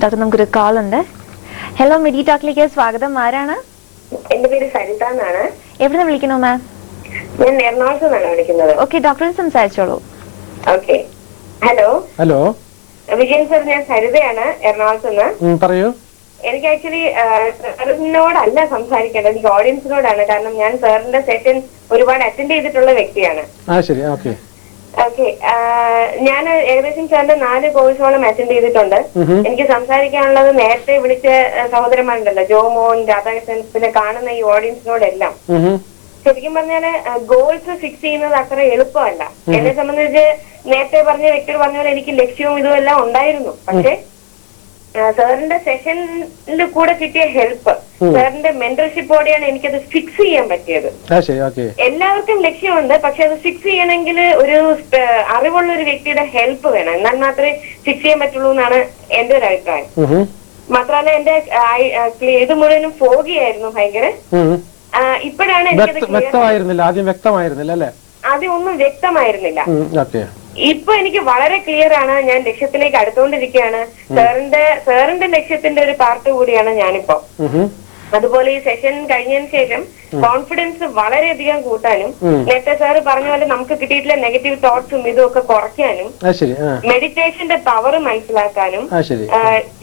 Doctor നമുക്കൊരു call ഉണ്ട്. Hello മെഡി ടോക്കിലേക്ക് സ്വാഗതം. ആരാണ്? എന്റെ പേര് സരിത എന്നാണ്. എവിടെ നിന്ന് വിളിക്കുന്നു മാം? ഞാൻ എറണാകുളത്ത് നിന്നാണ് വിളിക്കുന്നത്. ഓക്കെ, ഡോക്ടറോട് സംസാരിച്ചോളൂ. Okay, hello. Hello Vijayan sir, ഞാൻ സരിതയാണ് എറണാകുളത്ത് നിന്ന്. പറയൂ. എനിക്ക് ആക്ച്വലി സാറിനോടല്ല സംസാരിക്കേണ്ടത്, എനിക്ക് ഓഡിയൻസിനോടാണ്. കാരണം ഞാൻ സാറിന്റെ സെഷൻ ഒരുപാട് അറ്റൻഡ് ചെയ്തിട്ടുള്ള വ്യക്തിയാണ്. ശരി, ഓക്കെ. ഓക്കെ, ഞാൻ ഏകദേശം സാറിന്റെ 4 കോഴ്സോളം അറ്റൻഡ് ചെയ്തിട്ടുണ്ട്. എനിക്ക് സംസാരിക്കാനുള്ളത് നേരത്തെ വിളിച്ച സഹോദരന്മാരുണ്ടല്ലോ, ജോമോൻ, രാധാകൃഷ്ണൻ, പിന്നെ കാണുന്ന ഈ ഓഡിയൻസിനോടെല്ലാം. ശരിക്കും പറഞ്ഞാല് ഗോൾസ് ഫിക്സ് ചെയ്യുന്നത് അത്ര എളുപ്പമല്ല. എന്നെ സംബന്ധിച്ച് നേരത്തെ പറഞ്ഞ വ്യക്തികൾ പറഞ്ഞ പോലെ എനിക്ക് ലക്ഷ്യവും ഇതും എല്ലാം ഉണ്ടായിരുന്നു. പക്ഷെ സാറിന്റെ സെഷനിൽ കൂടെ കിട്ടിയ ഹെൽപ്പ്, സാറിന്റെ മെന്റർഷിപ്പോടെയാണ് എനിക്കത് ഫിക്സ് ചെയ്യാൻ പറ്റിയത്. എല്ലാവർക്കും ലക്ഷ്യമുണ്ട്, പക്ഷെ അത് ഫിക്സ് ചെയ്യണമെങ്കിൽ ഒരു അറിവുള്ള ഒരു വ്യക്തിയുടെ ഹെൽപ്പ് വേണം. എന്നാൽ മാത്രമേ ഫിക്സ് ചെയ്യാൻ പറ്റുള്ളൂ എന്നാണ് എന്റെ ഒരു അഭിപ്രായം. മാത്രമല്ല എന്റെ ഇത് മുഴുവനും ഫോഗിയായിരുന്നു, ഭയങ്കര. ഇപ്പോഴാണ് ആദ്യം ഒന്നും വ്യക്തമായിരുന്നില്ല. ഇപ്പൊ എനിക്ക് വളരെ ക്ലിയർ ആണ്. ഞാൻ ലക്ഷ്യത്തിലേക്ക് അടുത്തുകൊണ്ടിരിക്കുകയാണ്. സാറിന്റെ ലക്ഷ്യത്തിന്റെ ഒരു പാർട്ട് കൂടിയാണ് ഞാനിപ്പോ. അതുപോലെ ഈ സെഷൻ കഴിഞ്ഞതിന് ശേഷം കോൺഫിഡൻസ് വളരെയധികം കൂട്ടാനും, നേരത്തെ സാറ് പറഞ്ഞ പോലെ നമുക്ക് കിട്ടിയിട്ടുള്ള നെഗറ്റീവ് തോട്ട്സും ഇതും ഒക്കെ കുറയ്ക്കാനും, മെഡിറ്റേഷന്റെ പവർ മനസ്സിലാക്കാനും,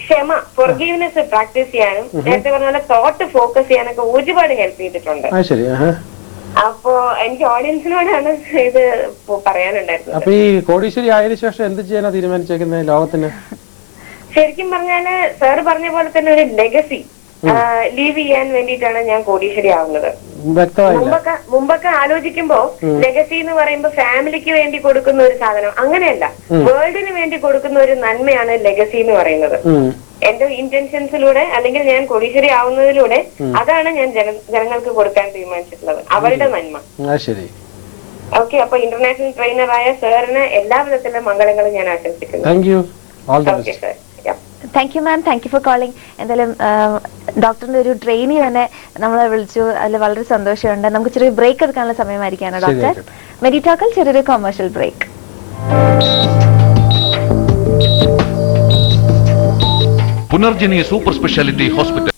ക്ഷമ, ഫോർഗീവ്നെസ് പ്രാക്ടീസ് ചെയ്യാനും, നേരത്തെ പറഞ്ഞ പോലെ തോട്ട് ഫോക്കസ് ചെയ്യാനൊക്കെ ഒരുപാട് ഹെൽപ്പ് ചെയ്തിട്ടുണ്ട്. അപ്പോ എനിക്ക് ഓഡിയൻസിനോടാണ് ഇത് പറയാനുണ്ടായിരുന്നത്. അപ്പൊ ഈ കോടീശ്വരി ആയതിനു ശേഷം എന്ത് ചെയ്യാനാ തീരുമാനിച്ചേക്കുന്നത് ലോകത്തിന്? ശരിക്കും പറഞ്ഞാല് സാറ് പറഞ്ഞ പോലെ തന്നെ ഒരു ലെഗസി ലീവ് ചെയ്യാൻ വേണ്ടിയിട്ടാണ് ഞാൻ കോടീശ്വരി ആവുന്നത്. മുമ്പൊക്കെ ആലോചിക്കുമ്പോ ലെഗസി എന്ന് പറയുമ്പോ ഫാമിലിക്ക് വേണ്ടി കൊടുക്കുന്ന ഒരു സാധനം, അങ്ങനെയല്ല. വേൾഡിന് വേണ്ടി കൊടുക്കുന്ന ഒരു നന്മയാണ് ലെഗസി എന്ന് പറയുന്നത്. എന്റെ ഇന്റൻഷൻസിലൂടെ അല്ലെങ്കിൽ ഞാൻ കോടീശ്വരി ആവുന്നതിലൂടെ അതാണ് ഞാൻ ജനങ്ങൾക്ക് കൊടുക്കാൻ തീരുമാനിച്ചിട്ടുള്ളത്, അവരുടെ നന്മ. ഓക്കെ, അപ്പൊ ഇന്റർനാഷണൽ ട്രെയിനറായ സാറിന് എല്ലാവിധത്തിലുള്ള മംഗളങ്ങളും ഞാൻ ആശംസിക്കുന്നു. Okay sir. Thank you ma'am, thank you for calling. എന്തായാലും ഡോക്ടറിന്റെ ഒരു ട്രെയിനി തന്നെ നമ്മളെ വിളിച്ചു, അതിൽ വളരെ സന്തോഷമുണ്ട്. നമുക്ക് ചെറിയ ബ്രേക്ക് എടുക്കാനുള്ള സമയമായിരിക്കാണ് ഡോക്ടർ. മെഡി ടോക്കിൽ ചെറിയൊരു commercial break. Punarjani super speciality hospital.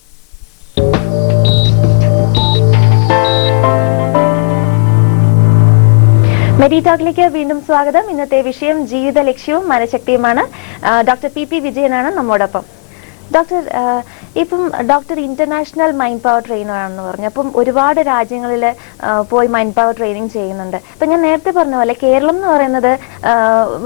Medi ടോക്കിലേക്ക് വീണ്ടും സ്വാഗതം. ഇന്നത്തെ വിഷയം ജീവിത ലക്ഷ്യവും മനഃശക്തിയുമാണ്. ഡോക്ടർ പി വിജയനാണ് നമ്മോടൊപ്പം. ഡോക്ടർ, ഇപ്പം doctor international mind power trainer ആണെന്ന് പറഞ്ഞു. അപ്പം ഒരുപാട് രാജ്യങ്ങളിൽ പോയി മൈൻഡ് പവർ ട്രെയിനിങ് ചെയ്യുന്നുണ്ട്. ഇപ്പം ഞാൻ നേരത്തെ പറഞ്ഞ പോലെ കേരളം എന്ന് പറയുന്നത്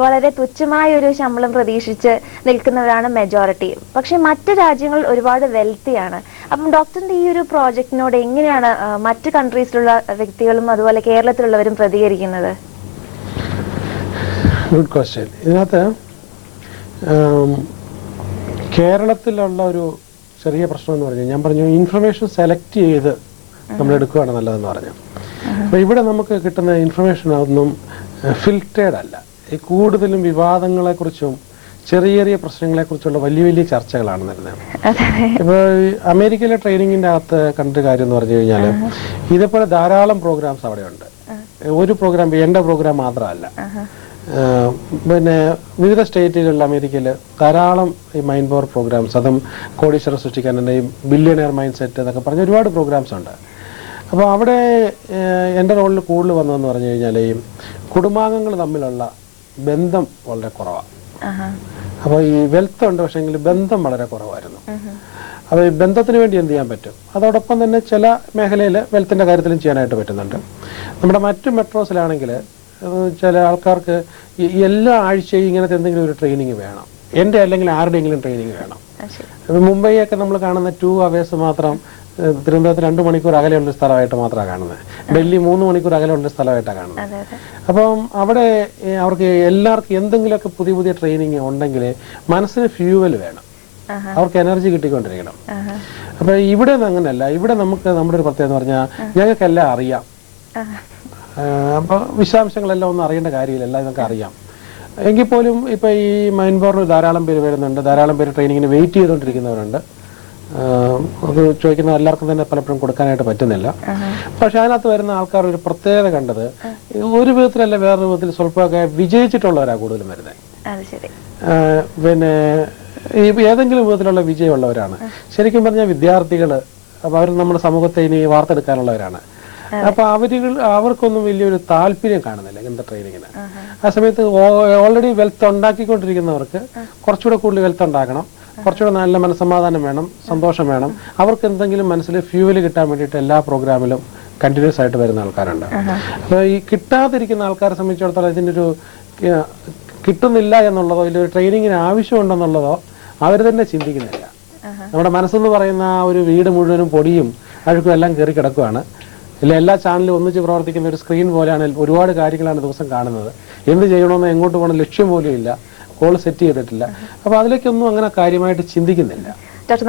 വളരെ തുച്ഛമായ ഒരു ശമ്പളം പ്രതീക്ഷിച്ച് നിൽക്കുന്നവരാണ് മെജോറിറ്റി. പക്ഷെ മറ്റ് രാജ്യങ്ങൾ ഒരുപാട് വെൽത്തിയാണ്. അപ്പം ഡോക്ടറിന്റെ ഈ ഒരു പ്രോജക്റ്റിനോട് എങ്ങനെയാണ് മറ്റ് കൺട്രീസിലുള്ള വ്യക്തികളും അതുപോലെ കേരളത്തിലുള്ളവരും പ്രതികരിക്കുന്നത്? Good question. ഇതിനകത്ത് കേരളത്തിലുള്ള ഒരു ചെറിയ പ്രശ്നം എന്ന് പറഞ്ഞു, ഞാൻ പറഞ്ഞു ഇൻഫർമേഷൻ സെലക്ട് ചെയ്ത് നമ്മൾ എടുക്കുകയാണ് നല്ലതെന്ന് പറഞ്ഞു. അപ്പോൾ ഇവിടെ നമുക്ക് കിട്ടുന്ന ഇൻഫർമേഷൻ ഒന്നും ഫിൽറ്റേഡ് അല്ല. ഈ കൂടുതലും വിവാദങ്ങളെക്കുറിച്ചും ചെറിയ ചെറിയ പ്രശ്നങ്ങളെക്കുറിച്ചുള്ള വലിയ വലിയ ചർച്ചകളാണ് വരുന്നത്. ഇപ്പോൾ അമേരിക്കയിലെ ട്രെയിനിങ്ങിൻ്റെ അകത്ത് കണ്ടൊരു കാര്യം എന്ന് പറഞ്ഞു കഴിഞ്ഞാൽ, ഇതേപോലെ ധാരാളം പ്രോഗ്രാംസ് അവിടെയുണ്ട്. ഒരു പ്രോഗ്രാം എൻ്റെ പ്രോഗ്രാം മാത്രമല്ല, പിന്നെ വിവിധ സ്റ്റേറ്റുകളിൽ അമേരിക്കയിൽ ധാരാളം ഈ മൈൻഡ് പവർ പ്രോഗ്രാംസ്, അതും കോടീശ്വരം സൃഷ്ടിക്കാനുണ്ട്, ഈ ബില്യണിയർ മൈൻഡ് സെറ്റ് എന്നൊക്കെ പറഞ്ഞ ഒരുപാട് പ്രോഗ്രാംസ് ഉണ്ട്. അപ്പോൾ അവിടെ എൻ്റെ റോളിൽ കൂടുതൽ വന്നതെന്ന് പറഞ്ഞു കഴിഞ്ഞാൽ ഈ കുടുംബാംഗങ്ങൾ തമ്മിലുള്ള ബന്ധം വളരെ കുറവാണ്. അപ്പോൾ ഈ വെൽത്ത് ഉണ്ട്, പക്ഷേങ്കിൽ ബന്ധം വളരെ കുറവായിരുന്നു. അപ്പോൾ ഈ ബന്ധത്തിന് വേണ്ടി എന്ത് ചെയ്യാൻ പറ്റും? അതോടൊപ്പം തന്നെ ചില മേഖലയിൽ വെൽത്തിൻ്റെ കാര്യത്തിലും ചെയ്യാനായിട്ട് പറ്റുന്നുണ്ട്. നമ്മുടെ മറ്റു മെട്രോസിലാണെങ്കിൽ ചില ആൾക്കാർക്ക് എല്ലാ ആഴ്ചയും ഇങ്ങനത്തെ എന്തെങ്കിലും ഒരു ട്രെയിനിങ് വേണം, എൻ്റെ അല്ലെങ്കിൽ ആരുടെയെങ്കിലും ട്രെയിനിങ് വേണം. അപ്പോൾ മുംബൈയൊക്കെ നമ്മൾ കാണുന്ന 2 hours മാത്രം, തിരുവനന്തപുരത്ത് 2 മണിക്കൂർ അകലെയുള്ള സ്ഥലമായിട്ട് മാത്രമാണ് കാണുന്നത്, ഡൽഹി 3 മണിക്കൂർ അകലെയുള്ള സ്ഥലമായിട്ടാണ് കാണുന്നത്. അപ്പം അവിടെ അവർക്ക് എല്ലാവർക്കും എന്തെങ്കിലുമൊക്കെ പുതിയ പുതിയ ട്രെയിനിങ് ഉണ്ടെങ്കിൽ മനസ്സിന് ഫ്യൂവൽ വേണം, അവർക്ക് എനർജി കിട്ടിക്കൊണ്ടിരിക്കണം. അപ്പോൾ ഇവിടെ അങ്ങനെയല്ല. ഇവിടെ നമുക്ക് നമ്മുടെ ഒരു പ്രത്യേകത എന്ന് പറഞ്ഞാൽ ഞങ്ങൾക്കെല്ലാം അറിയാം. അപ്പോൾ വിശദാംശങ്ങളെല്ലാം ഒന്നും അറിയേണ്ട കാര്യമില്ല, എല്ലാം നമുക്ക് അറിയാം. എങ്കിൽ പോലും ഇപ്പോൾ ഈ മൈൻഡ് പവറിൽ ധാരാളം പേര് വരുന്നുണ്ട്, ധാരാളം പേര് ട്രെയിനിങ്ങിന് വെയിറ്റ് ചെയ്തുകൊണ്ടിരിക്കുന്നവരുണ്ട്. അത് ചോദിക്കുന്ന എല്ലാവർക്കും തന്നെ പലപ്പോഴും കൊടുക്കാനായിട്ട് പറ്റുന്നില്ല. പക്ഷെ അതിനകത്ത് വരുന്ന ആൾക്കാർ ഒരു പ്രത്യേകത കണ്ടത്, ഒരു വിധത്തിലല്ല വേറൊരു വിധത്തിൽ സ്വല്പമൊക്കെ വിജയിച്ചിട്ടുള്ളവരാണ് കൂടുതലും വരുന്നത്. പിന്നെ ഈ ഏതെങ്കിലും വിധത്തിലുള്ള വിജയമുള്ളവരാണ്. ശരിക്കും പറഞ്ഞാൽ വിദ്യാർത്ഥികൾ, അപ്പൊ അവർ നമ്മുടെ സമൂഹത്തെ ഇനി വാർത്തെടുക്കാനുള്ളവരാണ്. അപ്പൊ അവർക്കൊന്നും വലിയൊരു താല്പര്യം കാണുന്നില്ല ഇങ്ങനത്തെ ട്രെയിനിങ്ങിന്. ആ സമയത്ത് ഓൾറെഡി വെൽത്ത് ഉണ്ടാക്കിക്കൊണ്ടിരിക്കുന്നവർക്ക് കുറച്ചുകൂടെ കൂടുതൽ വെൽത്ത് ഉണ്ടാക്കണം, കുറച്ചുകൂടെ നല്ല മനസ്സമാധാനം വേണം, സന്തോഷം വേണം. അവർക്ക് എന്തെങ്കിലും മനസ്സിൽ ഫ്യൂവല് കിട്ടാൻ വേണ്ടിയിട്ട് എല്ലാ പ്രോഗ്രാമിലും കണ്ടിന്യൂസ് ആയിട്ട് വരുന്ന ആൾക്കാരുണ്ട്. അപ്പൊ ഈ കിട്ടാതിരിക്കുന്ന ആൾക്കാരെ സംബന്ധിച്ചിടത്തോളം ഇതിൻ്റെ ഒരു കിട്ടുന്നില്ല എന്നുള്ളതോ ഇല്ലൊരു ട്രെയിനിങ്ങിന് ആവശ്യമുണ്ടെന്നുള്ളതോ അവർ തന്നെ ചിന്തിക്കുന്നില്ല. നമ്മുടെ മനസ്സെന്ന് പറയുന്ന ആ ഒരു വീട് മുഴുവനും പൊടിയും അഴുക്കും എല്ലാം കയറി കിടക്കുകയാണ്. ഇല്ല, എല്ലാ ചാനലും ഒന്നിച്ച് പ്രവർത്തിക്കുന്ന ഒരു സ്ക്രീൻ പോലെയാണ്. ഒരുപാട് കാര്യങ്ങളാണ് ദിവസം കാണുന്നത്. എന്ത് ചെയ്യണമെന്ന് എങ്ങോട്ട് പോകണം ലക്ഷ്യം പോലും ഇല്ല, കോൾ സെറ്റ് ചെയ്തിട്ടില്ല. അപ്പൊ അതിലേക്കൊന്നും അങ്ങനെ കാര്യമായിട്ട് ചിന്തിക്കുന്നില്ല. ഡോക്ടർ